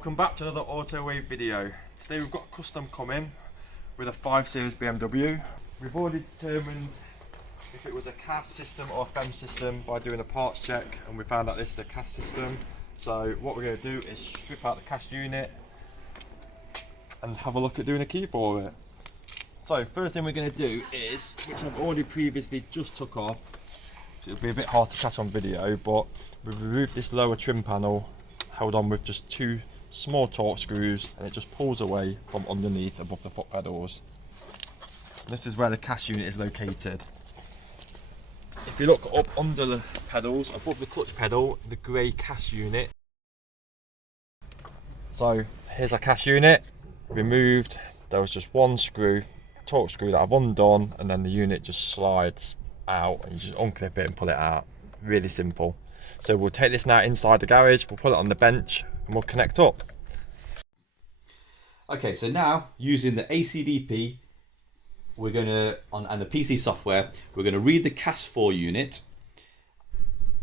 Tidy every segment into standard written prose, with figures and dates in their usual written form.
Welcome back to another Autowave video. Today we've got a custom coming with a 5 Series BMW. We've already determined if it was a CAS system or a FEM system by doing a parts check, and we found out this is a CAS system. So what we're going to do is strip out the CAS unit and have a look at doing a key for it. So first thing we're going to do is, which I've already previously just took off, so it'll be a bit hard to catch on video, but we've removed this lower trim panel, held on with just 2 small torque screws, and it just pulls away from underneath above the foot pedals. This is where the CAS unit is located. If you look up under the pedals, above the clutch pedal, the grey CAS unit. So here's our CAS unit, removed. There was just 1 screw, torque screw that I've undone, and then the unit just slides out and you just unclip it and pull it out. Really simple. So we'll take this now inside the garage, we'll put it on the bench and we'll connect up. Okay, so now using the ACDP, we're going to, and the PC software, we're going to read the CAS 4 unit.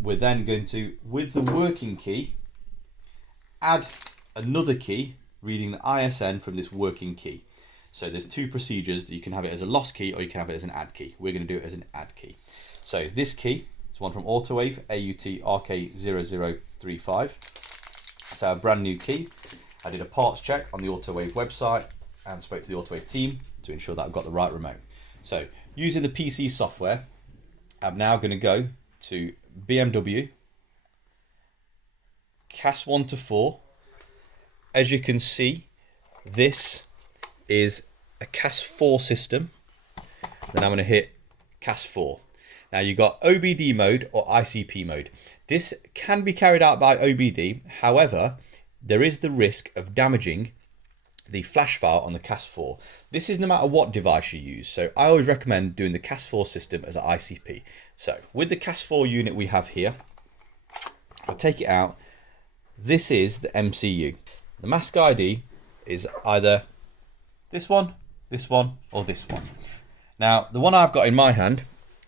We're then going to, with the working key, add another key reading the ISN from this working key. So there's 2 procedures. You can have it as a lost key or you can have it as an add key. We're going to do it as an add key. So this key is one from Autowave, AUT-RK0035. It's our brand new key. I did a parts check on the Autowave website and spoke to the Autowave team to ensure that I've got the right remote. So using the PC software, I'm now going to go to BMW, CAS 1 to 4. As you can see, this is a CAS 4 system. Then I'm going to hit CAS 4. Now you've got OBD mode or ICP mode. This can be carried out by OBD. However, there is the risk of damaging the flash file on the CAS 4. This is no matter what device you use. So I always recommend doing the CAS 4 system as an ICP. So with the CAS 4 unit we have here, I'll take it out. This is the MCU. The mask ID is either this one, or this one. Now, the one I've got in my hand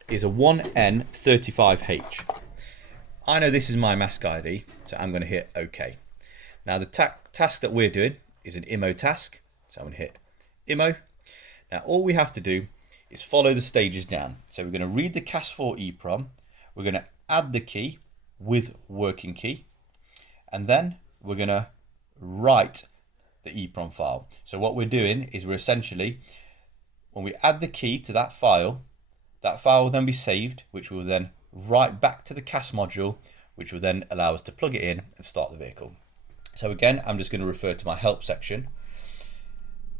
is a 1N35H. I know this is my mask ID, so I'm going to hit OK. Now, the task that we're doing is an IMO task, so I'm going to hit IMO. Now, all we have to do is follow the stages down. So we're going to read the CAS 4 EEPROM, we're going to add the key with working key, and then we're going to write the EEPROM file. So what we're doing is we're essentially, when we add the key to that file will then be saved, which will then write back to the CAS module, which will then allow us to plug it in and start the vehicle. So again, I'm just going to refer to my help section.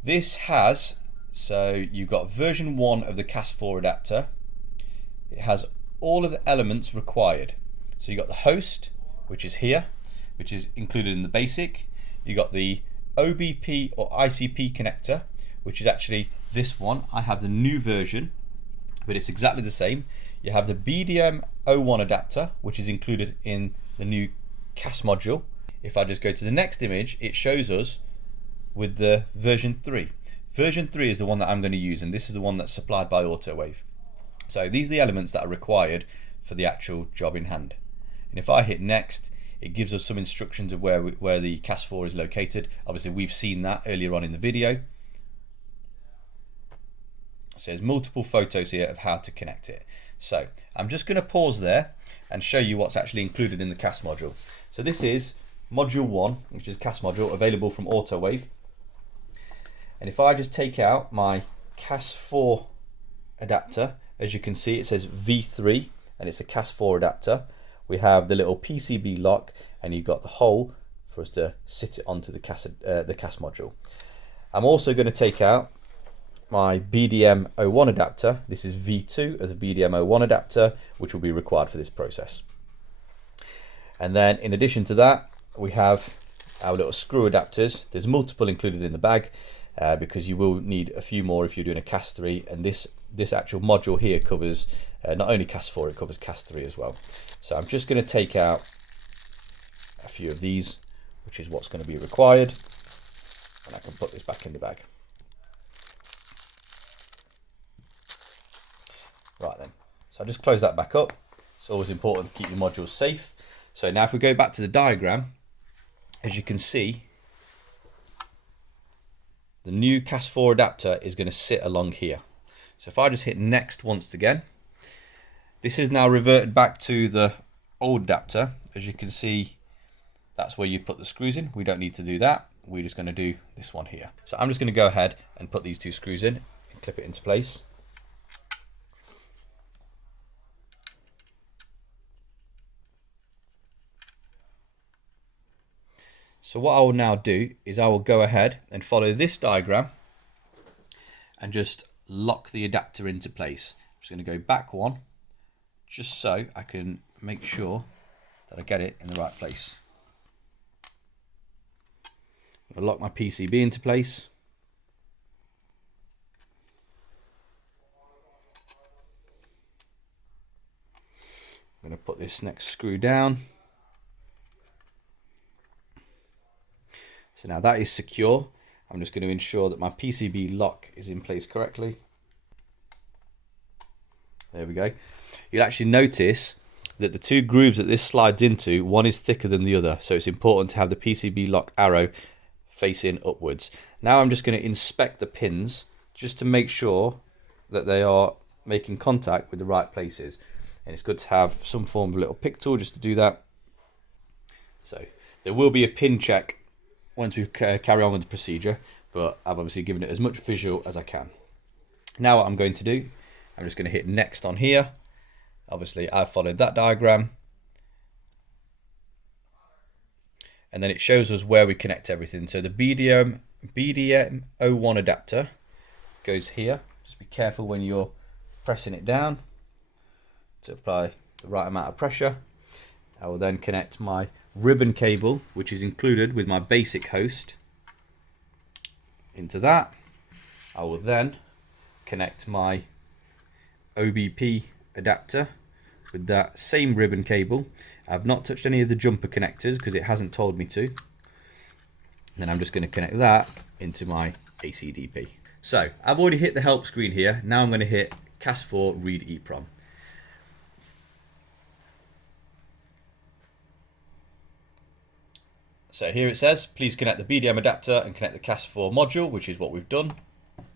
This has, so you've got version 1 of the CAS 4 adapter. It has all of the elements required. So you've got the host, which is here, which is included in the basic. You got the OBP or ICP connector, which is actually this one. I have the new version, but it's exactly the same. You have the BDM01 adapter, which is included in the new CAS module. If I just go to the next image, it shows us with the version 3. Version 3 is the one that I'm going to use, and this is the one that's supplied by Autowave. So these are the elements that are required for the actual job in hand. And if I hit next, it gives us some instructions of where the CAS 4 is located. Obviously, we've seen that earlier on in the video. So there's multiple photos here of how to connect it. So I'm just going to pause there and show you what's actually included in the CAS module. So this is module 1, which is CAS module, available from Autowave. And if I just take out my CAS 4 adapter, as you can see, it says V3, and it's a CAS 4 adapter. We have the little PCB lock, and you've got the hole for us to sit it onto the CAS module. I'm also going to take out my BDM01 adapter. This is V2 of the BDM01 adapter, which will be required for this process. And then in addition to that, we have our little screw adapters. There's multiple included in the bag because you will need a few more if you're doing a CAS 3, and this actual module here covers not only CAS 4, it covers CAS 3 as well. So I'm just going to take out a few of these, which is what's going to be required, and I can put this back in the bag. Right then, so I'll just close that back up. It's always important to keep your modules safe. So now if we go back to the diagram, as you can see, the new CAS 4 adapter is going to sit along here. So if I just hit next once again, this is now reverted back to the old adapter. As you can see, that's where you put the screws in. We don't need to do that. We're just going to do this one here. So I'm just going to go ahead and put these two screws in and clip it into place. So what I will now do is I will go ahead and follow this diagram and just lock the adapter into place. I'm just going to go back one, just so I can make sure that I get it in the right place. I'm going to lock my PCB into place. I'm going to put this next screw down. So now that is secure. I'm just going to ensure that my PCB lock is in place correctly. There we go. You'll actually notice that the two grooves that this slides into, one is thicker than the other. So it's important to have the PCB lock arrow facing upwards. Now I'm just going to inspect the pins just to make sure that they are making contact with the right places. And it's good to have some form of little pick tool just to do that. So there will be a pin check once we carry on with the procedure, but I've obviously given it as much visual as I can. Now what I'm going to do, I'm just going to hit next on here. Obviously I've followed that diagram, and then it shows us where we connect everything. So the BDM01 adapter goes here. Just be careful when you're pressing it down to apply the right amount of pressure. I will then connect my ribbon cable, which is included with my basic host, into that. I will then connect my OBP adapter with that same ribbon cable. I've not touched any of the jumper connectors because it hasn't told me to. And then I'm just going to connect that into my ACDP. So I've already hit the help screen here. Now I'm going to hit CAS 4 read EEPROM. So here it says, please connect the BDM adapter and connect the CAS 4 module, which is what we've done.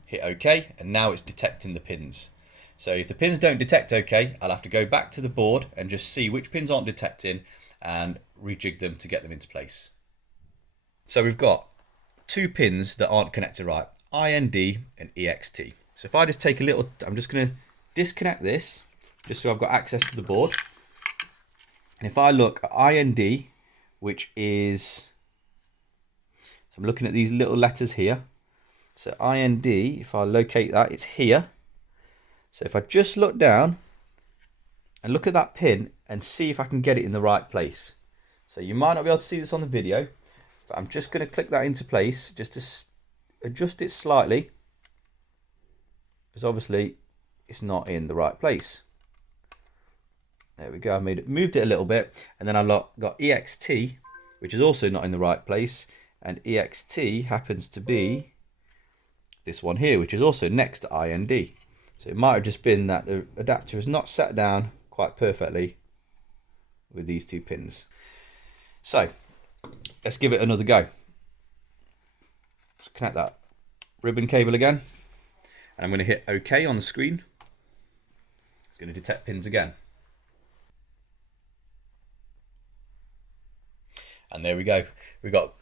Hit OK, and now it's detecting the pins. So if the pins don't detect OK, I'll have to go back to the board and just see which pins aren't detecting and rejig them to get them into place. So we've got two pins that aren't connected right, IND and EXT. So if I just take a little, I'm just going to disconnect this, just so I've got access to the board. And if I look at IND, which is, so I'm looking at these little letters here. So IND, if I locate that, it's here. So if I just look down and look at that pin and see if I can get it in the right place. So you might not be able to see this on the video, but I'm just going to click that into place just to adjust it slightly, because obviously it's not in the right place. There we go, I moved it a little bit, and then I've got EXT, which is also not in the right place, and EXT happens to be this one here, which is also next to IND. So it might have just been that the adapter is not set down quite perfectly with these two pins. So let's give it another go. Let's connect that ribbon cable again, and I'm going to hit OK on the screen. It's going to detect pins again. And there we go. We've got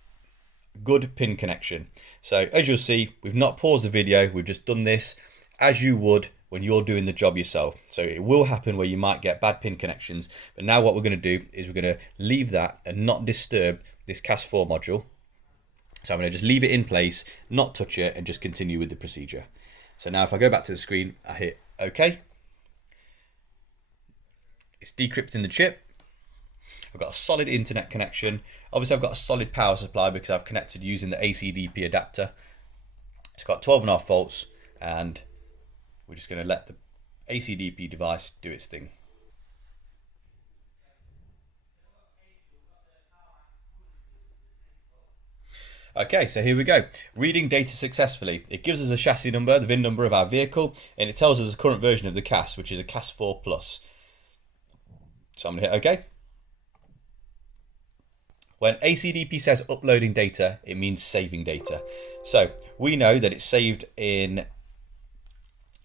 good pin connection. So as you'll see, we've not paused the video. We've just done this as you would when you're doing the job yourself. So it will happen where you might get bad pin connections. But now what we're going to do is we're going to leave that and not disturb this CAS 4 module. So I'm going to just leave it in place, not touch it, and just continue with the procedure. So now if I go back to the screen, I hit OK. It's decrypting the chip. I've got a solid internet connection. Obviously I've got a solid power supply because I've connected using the ACDP adapter. It's got 12.5 volts, and we're just going to let the ACDP device do its thing. Okay, so here we go. Reading data successfully. It gives us a chassis number, the VIN number of our vehicle, and it tells us the current version of the CAS, which is a CAS 4 Plus. So I'm going to hit OK. When ACDP says uploading data, it means saving data. So we know that it's saved in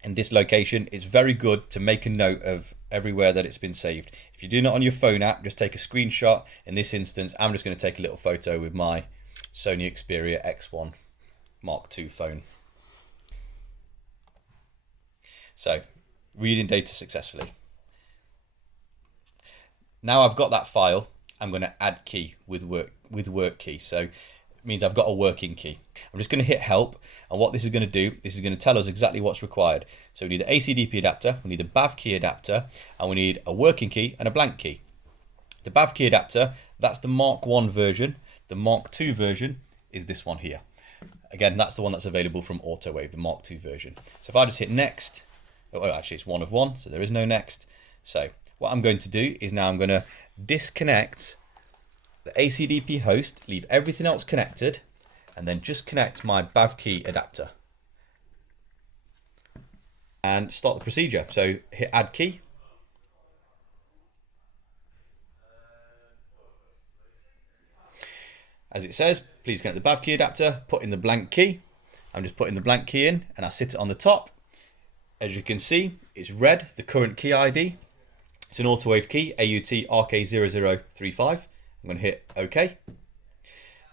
this location. It's very good to make a note of everywhere that it's been saved. If you're doing it on your phone app, just take a screenshot. In this instance, I'm just going to take a little photo with my Sony Xperia X1 Mark II phone. So, reading data successfully. Now I've got that file, I'm going to add key with work key. So it means I've got a working key. I'm just going to hit help, and what this is going to do, this is going to tell us exactly what's required. So we need the ACDP adapter, we need a BAV key adapter, and we need a working key and a blank key. The BAV key adapter, that's the Mark 1 version. The Mark 2 version is this one here. Again, that's the one that's available from Autowave, the Mark 2 version. So if I just hit next, oh, actually it's one of one, so there is no next. So what I'm going to do is now I'm going to disconnect the ACDP host, leave everything else connected, and then just connect my BAV key adapter and start the procedure. So hit add key. As it says, please connect the BAV key adapter, put in the blank key. I'm just putting the blank key in and I sit it on the top. As you can see, it's red, the current key ID. It's an Autowave key, AUT RK0035. I'm going to hit OK.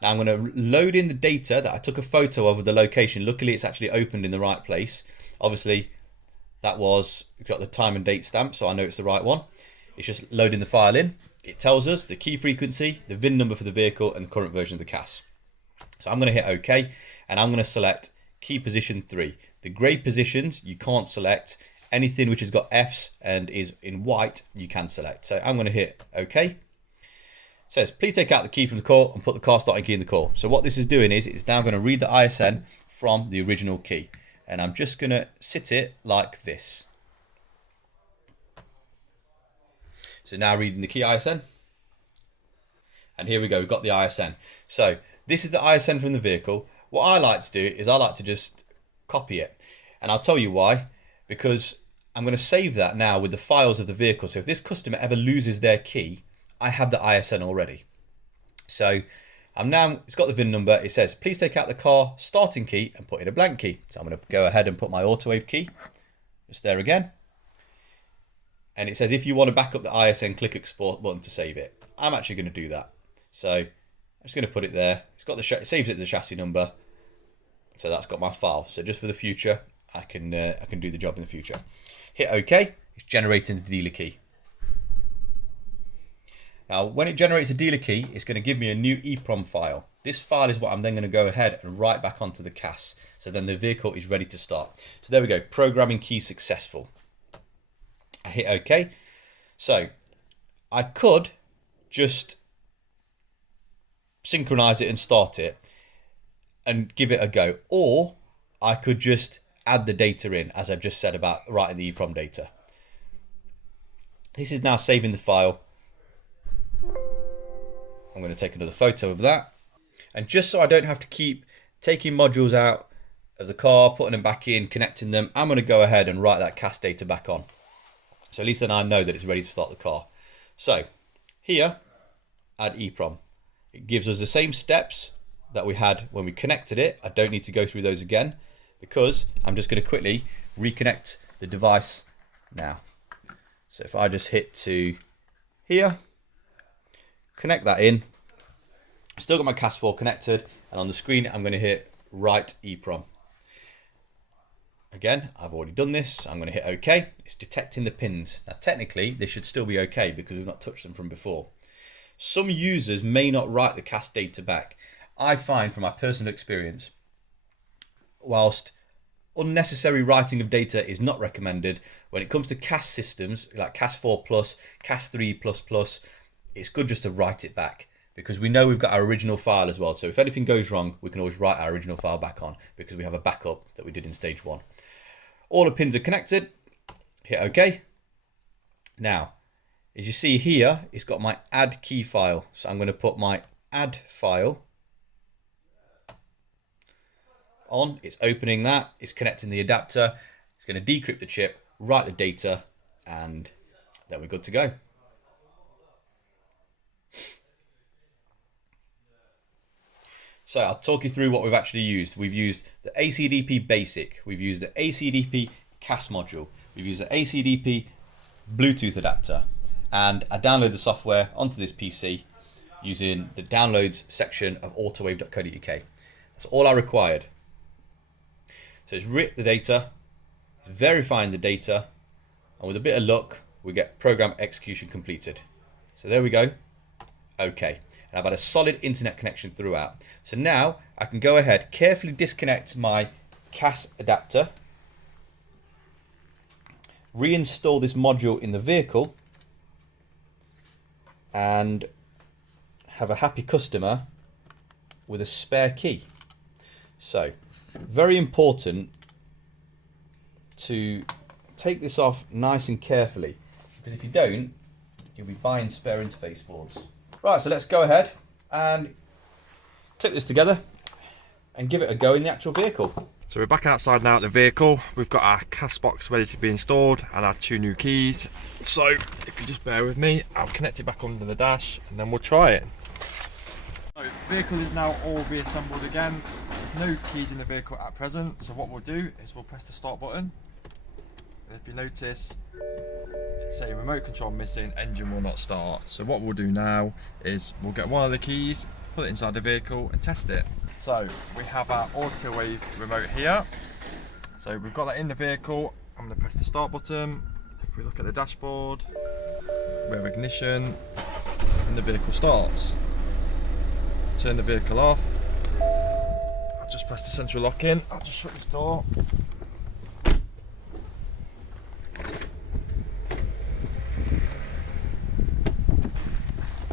Now I'm going to load in the data that I took a photo of the location. Luckily, it's actually opened in the right place. Obviously, that was, we've got the time and date stamp, so I know it's the right one. It's just loading the file in. It tells us the key frequency, the VIN number for the vehicle, and the current version of the CAS. So I'm going to hit OK, and I'm going to select key position 3. The grey positions you can't select. Anything which has got Fs and is in white, you can select. So I'm going to hit OK. It says, please take out the key from the core and put the car starting key in the core. So what this is doing is it's now going to read the ISN from the original key. And I'm just going to sit it like this. So now reading the key ISN. And here we go, we've got the ISN. So this is the ISN from the vehicle. What I like to do is I like to just copy it. And I'll tell you why. Because I'm going to save that now with the files of the vehicle. So if this customer ever loses their key, I have the ISN already. So I'm now, it's got the VIN number. It says, please take out the car starting key and put in a blank key. So I'm going to go ahead and put my Autowave key just there again. And it says, if you want to back up the ISN, click export button to save it. I'm actually going to do that. So I'm just going to put it there. It's got the, it saves it as a chassis number. So that's got my file. So just for the future, I can do the job in the future. Hit OK. It's generating the dealer key. Now, when it generates a dealer key, it's going to give me a new EEPROM file. This file is what I'm then going to go ahead and write back onto the CAS. So then the vehicle is ready to start. So there we go. Programming key successful. I hit OK. So I could just synchronize it and start it and give it a go. Or I could just add the data in, as I've just said about writing the EEPROM data. This is now saving the file. I'm going to take another photo of that. And just so I don't have to keep taking modules out of the car, putting them back in, connecting them, I'm going to go ahead and write that CAS data back on. So at least then I know that it's ready to start the car. So here, add EEPROM. It gives us the same steps that we had when we connected it. I don't need to go through those again because I'm just going to quickly reconnect the device now. So if I just hit to here, connect that in, still got my CAS 4 connected, and on the screen I'm going to hit write EEPROM. Again, I've already done this. I'm going to hit OK. It's detecting the pins. Now technically they should still be okay because we've not touched them from before. Some users may not write the CAS data back. I find from my personal experience, whilst unnecessary writing of data is not recommended, when it comes to CAS systems like CAS 4 Plus, CAS 3 Plus, it's good just to write it back because we know we've got our original file as well. So if anything goes wrong, we can always write our original file back on because we have a backup that we did in stage 1. All the pins are connected. Hit OK. Now, as you see here, it's got my add key file. So I'm going to put my add file on. It's opening that. It's connecting the adapter. It's going to decrypt the chip, write the data, and then we're good to go. So I'll talk you through what we've actually used. We've used the ACDP Basic, we've used the ACDP CAS module, we've used the ACDP Bluetooth adapter, and I download the software onto this PC using the downloads section of autowave.co.uk. That's all I required. So it's writ the data, it's verifying the data, and with a bit of luck, we get program execution completed. So there we go. Okay. And I've had a solid internet connection throughout. So now I can go ahead, carefully disconnect my CAS adapter, reinstall this module in the vehicle, and have a happy customer with a spare key. So very important to take this off nice and carefully, because if you don't, you'll be buying spare interface boards. Right, so let's go ahead and clip this together and give it a go in the actual vehicle. So we're back outside now at the vehicle. We've got our CAS box ready to be installed and our 2 new keys. So if you just bear with me, I'll connect it back under the dash and then we'll try it. So the vehicle is now all reassembled again. There's no keys in the vehicle at present, so what we'll do is we'll press the start button. And if you notice, it's saying remote control missing, engine will not start. So what we'll do now is we'll get one of the keys, put it inside the vehicle and test it. So we have our Autowave remote here. So we've got that in the vehicle. I'm going to press the start button. If we look at the dashboard, we have ignition and the vehicle starts. Turn the vehicle off. I'll just press the central lock in. I'll just shut this door.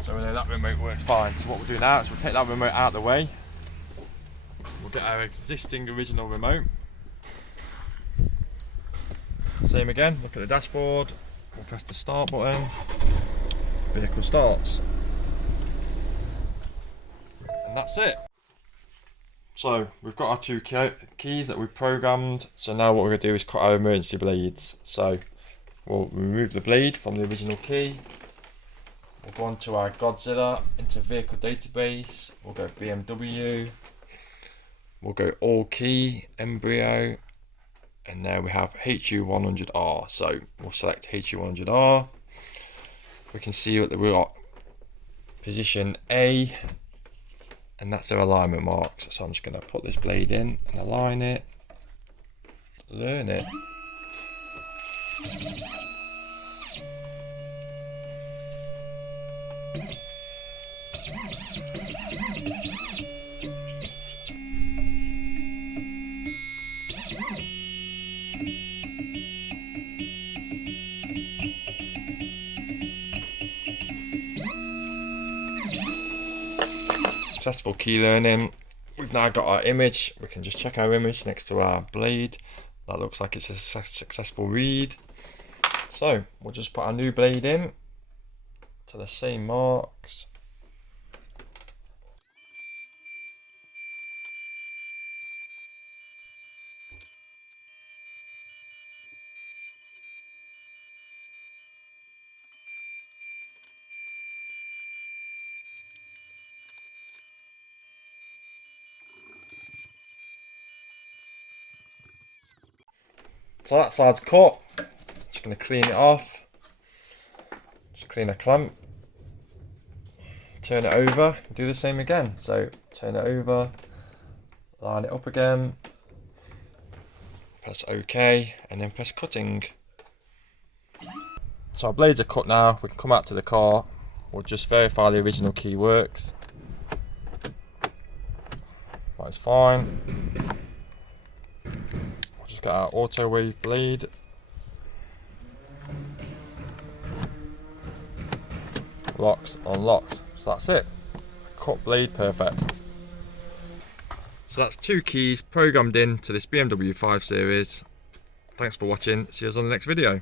So we know that remote works fine. So what we'll do now is we'll take that remote out of the way. We'll get our existing original remote. Same again, look at the dashboard. We'll press the start button. Vehicle starts. And that's it. So we've got our 2 keys that we've programmed. So now what we're going to do is cut our emergency blades. So we'll remove the blade from the original key. We'll go on to our Godzilla into vehicle database. We'll go BMW. We'll go all key, embryo, and there we have HU100R. So we'll select HU100R. We can see that we've got position A, and that's their alignment marks. So I'm just going to put this blade in and align it, learn it. Successful key learning. We've now got our image. We can just check our image next to our blade. That looks like it's a successful read. So we'll just put our new blade in to the same marks. So that side's cut. Just going to clean it off. Just clean a clamp. Turn it over. Do the same again. So turn it over. Line it up again. Press OK and then press cutting. So our blades are cut now. We can come out to the car. We'll just verify the original key works. That's fine. Just get our Autowave blade. Locks, unlocks. So that's it. Cut blade, perfect. So that's 2 keys programmed in to this BMW 5 Series. Thanks for watching. See us on the next video.